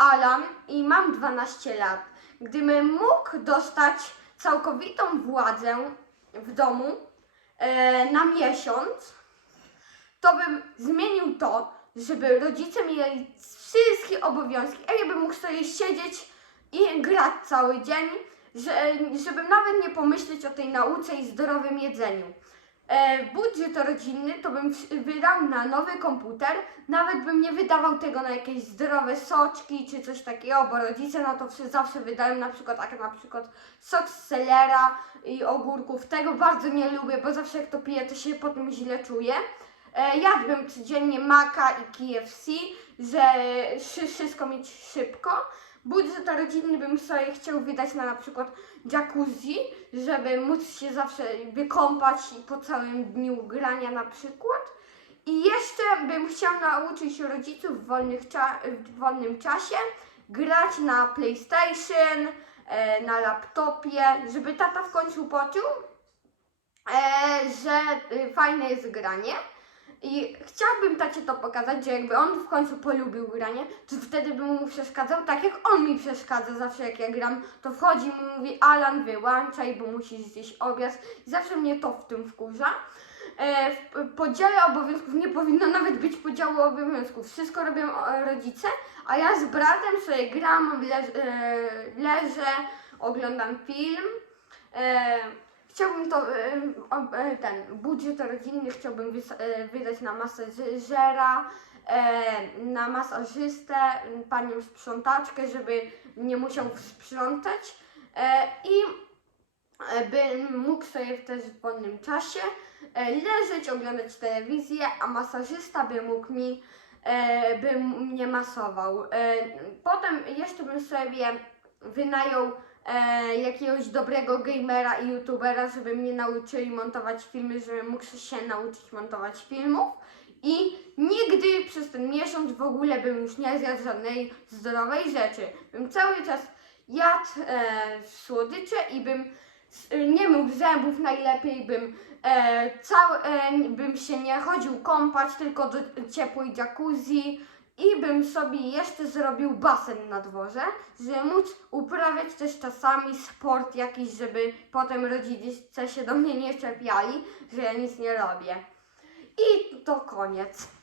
Alan i mam 12 lat. Gdybym mógł dostać całkowitą władzę w domu e, na miesiąc, to bym zmienił to, żeby rodzice mieli wszystkie obowiązki, a ja bym mógł sobie siedzieć i grać cały dzień, że, żebym nawet nie pomyśleć o tej nauce i zdrowym jedzeniu. E, budżet rodzinny to bym wydał na nowy komputer, nawet bym nie wydawał tego na jakieś zdrowe soczki czy coś takiego, bo rodzice na to zawsze wydają na przykład, jak na przykład sok z selera i ogórków. Tego bardzo nie lubię, bo zawsze jak to piję, to się potem źle czuję. E, jadłbym codziennie maka i KFC, że szy- wszystko mieć szybko. Budżet rodzinny bym sobie chciał wydać na na przykład jacuzzi, żeby móc się zawsze wykąpać i po całym dniu grania na przykład. I jeszcze bym chciał nauczyć rodziców w, w wolnym czasie grać na PlayStation, e, na laptopie, żeby tata w końcu poczuł, e, że y, fajne jest granie. I chciałbym tacie to pokazać, że jakby on w końcu polubił granie, to wtedy bym mu przeszkadzał, tak jak on mi przeszkadza zawsze jak ja gram, to wchodzi i mówi Alan wyłączaj, bo musisz zjeść obiad i zawsze mnie to w tym wkurza. E, w podziale obowiązków nie powinno nawet być podziału obowiązków, wszystko robią e, rodzice, a ja z bratem sobie gram, leż, e, leżę, oglądam film. E, Chciałbym to, e, e, ten budżet rodzinny chciałbym e, wydać na masażera, na masażystę, panią sprzątaczkę, żeby nie musiał sprzątać i bym mógł sobie też w wolnym czasie leżeć, oglądać telewizję, a masażysta by mógł mi, by mnie masował. Potem jeszcze bym sobie wynajął e, jakiegoś dobrego gamera i youtubera, żeby mnie nauczyli montować filmy, żebym mógł się nauczyć montować filmów. I nigdy przez ten miesiąc w ogóle bym już nie zjadł żadnej zdrowej rzeczy. Bym cały czas jadł e, słodycze i bym s- nie mył zębów najlepiej, bym, e, cały, e, bym się nie chodził kąpać, tylko do ciepłej jacuzzi i bym sobie jeszcze zrobił basen na dworze, żeby móc uprawiać też czasami sport jakiś, żeby potem rodzice się do mnie nie czepiali, że ja nic nie robię. I to koniec.